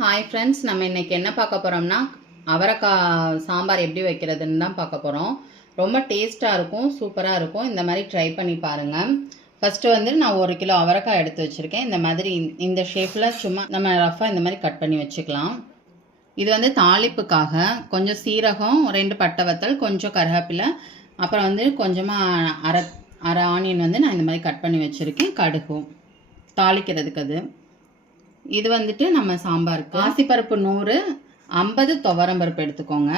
Hi friends, நம்ம இன்றைக்கி என்ன பார்க்க போகிறோம்னா அவரைக்காய் சாம்பார் எப்படி வைக்கிறதுன்னு தான் பார்க்க போகிறோம். ரொம்ப டேஸ்ட்டாக இருக்கும், சூப்பராக இருக்கும். இந்த மாதிரி ட்ரை பண்ணி பாருங்கள். ஃபஸ்ட்டு வந்து நான் 1 கிலோ அவரைக்காய் எடுத்து வச்சுருக்கேன். இந்த மாதிரி இந்த ஷேப்பில் சும்மா நம்ம ரஃபாக இந்த மாதிரி கட் பண்ணி வச்சுக்கலாம். இது வந்து தாளிப்புக்காக கொஞ்சம் சீரகம், 2 பட்டை வத்தல், கொஞ்சம் கருவேப்பிலை, அப்புறம் வந்து கொஞ்சமாக அரை ஆனியன் வந்து நான் இந்த மாதிரி கட் பண்ணி வச்சுருக்கேன். கடுகும் தாளிக்கிறதுக்கு அது. இது வந்துட்டு நம்ம சாம்பாருக்கு பாசிப்பருப்பு 100, 50 துவரம்பருப்பு எடுத்துக்கோங்க.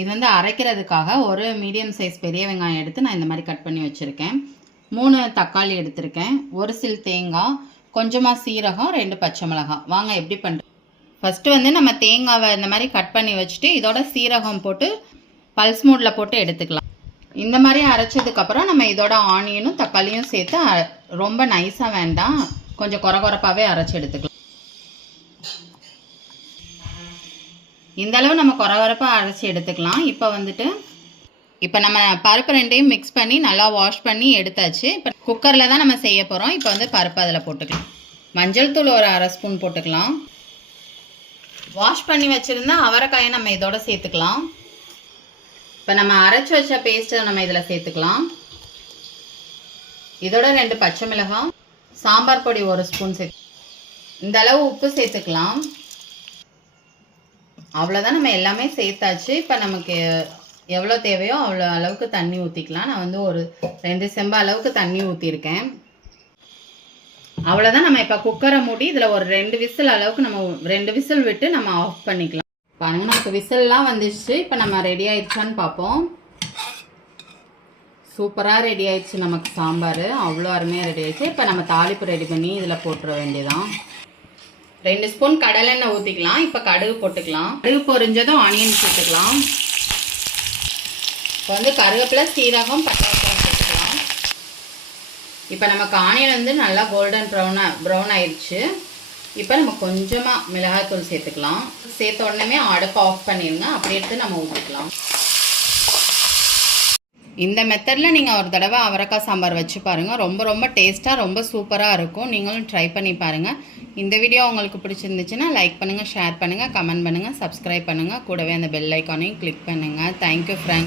இது வந்து அரைக்கிறதுக்காக ஒரு மீடியம் சைஸ் பெரிய வெங்காயம் எடுத்து நான் இந்த மாதிரி கட் பண்ணி வச்சுருக்கேன். 3 தக்காளி எடுத்திருக்கேன், ஒரு சில் தேங்காய், கொஞ்சமாக சீரகம், 2 பச்சை மிளகாய். வாங்க எப்படி பண்ணுறேன். ஃபஸ்ட்டு வந்து நம்ம தேங்காவை இந்த மாதிரி கட் பண்ணி வச்சுட்டு இதோட சீரகம் போட்டு பல்ஸ் மோடில் போட்டு எடுத்துக்கலாம். இந்த மாதிரி அரைச்சதுக்கப்புறம் நம்ம இதோட ஆனியனும் தக்காளியும் சேர்த்து ரொம்ப நைஸாக வேண்டாம், கொஞ்சம் கொரகொரப்பாகவே அரைச்சி எடுத்துக்கலாம். இந்த அளவு நம்ம கொரகொரப்பாக அரைச்சி எடுத்துக்கலாம். இப்போ நம்ம பருப்பு 2ஐயும் மிக்ஸ் பண்ணி நல்லா வாஷ் பண்ணி எடுத்தாச்சு. இப்போ குக்கரில் தான் நம்ம செய்ய போகிறோம். இப்போ வந்து பருப்பு அதில் போட்டுக்கலாம். மஞ்சள் தூள் ஒரு அரை ஸ்பூன் போட்டுக்கலாம். வாஷ் பண்ணி வச்சுருந்தா அவரைக்காயை நம்ம இதோட சேர்த்துக்கலாம். இப்போ நம்ம அரைச்சி வச்ச பேஸ்ட்டை நம்ம இதில் சேர்த்துக்கலாம். இதோட 2 பச்சை மிளகாய், சாம்பார் பொடி 1 ஸ்பூன் இந்த அளவு உப்பு சேர்த்துக்கலாம். அவ்வளோதான், நம்ம எல்லாமே சேர்த்தாச்சு. இப்போ நமக்கு எவ்வளோ தேவையோ அவ்வளோ அளவுக்கு தண்ணி ஊற்றிக்கலாம். நான் வந்து ஒரு 2 செம்பு அளவுக்கு தண்ணி ஊற்றிருக்கேன். அவ்வளோதான். நம்ம இப்போ குக்கரை மூடி இதில் ஒரு 2 விசில் அளவுக்கு நம்ம 2 விசில் விட்டு நம்ம ஆஃப் பண்ணிக்கலாம். பாருங்கள், நமக்கு விசில்லாம் வந்துடுச்சு. இப்போ நம்ம ரெடி ஆயிடுச்சான்னு பார்ப்போம். சூப்பராக ரெடி ஆயிடுச்சு நமக்கு சாம்பார். அவ்வளோ அருமையாக ரெடி ஆயிடுச்சு. இப்போ நம்ம தாளிப்பு ரெடி பண்ணி இதில் போட்டுற வேண்டியதான். 2 ஸ்பூன் கடலெண்ணெய் ஊற்றிக்கலாம். இப்போ கடுகு போட்டுக்கலாம். கடுகு பொரிஞ்சதும் ஆனியன் போட்டுக்கலாம். இப்போ வந்து கருவேப்பிலை, சீரகம், பட்டை போட்டுக்கலாம். இப்போ நமக்கு ஆனியன் வந்து நல்லா கோல்டன் ப்ரௌன் ஆயிடுச்சு. இப்போ நம்ம கொஞ்சமாக மிளகாய்த்தூள் சேர்த்துக்கலாம். சேர்த்த உடனே அடுப்பை ஆஃப் பண்ணிடுங்க. அப்படி எடுத்து நம்ம ஊற்றிக்கலாம். இந்த மெத்தடில் நீங்கள் ஒரு தடவை அவரைக்காய் சாம்பார் வச்சு பாருங்கள். ரொம்ப ரொம்ப டேஸ்ட்டாக ரொம்ப சூப்பராக இருக்கும். நீங்களும் ட்ரை பண்ணி பாருங்கள். இந்த வீடியோ உங்களுக்கு பிடிச்சிருந்துச்சுன்னா லைக் பண்ணுங்கள், ஷேர் பண்ணுங்கள், கமெண்ட் பண்ணுங்கள், சப்ஸ்கிரைப் பண்ணுங்கள். கூடவே அந்த பெல் ஐக்கானையும் கிளிக் பண்ணுங்கள். Thank you friends.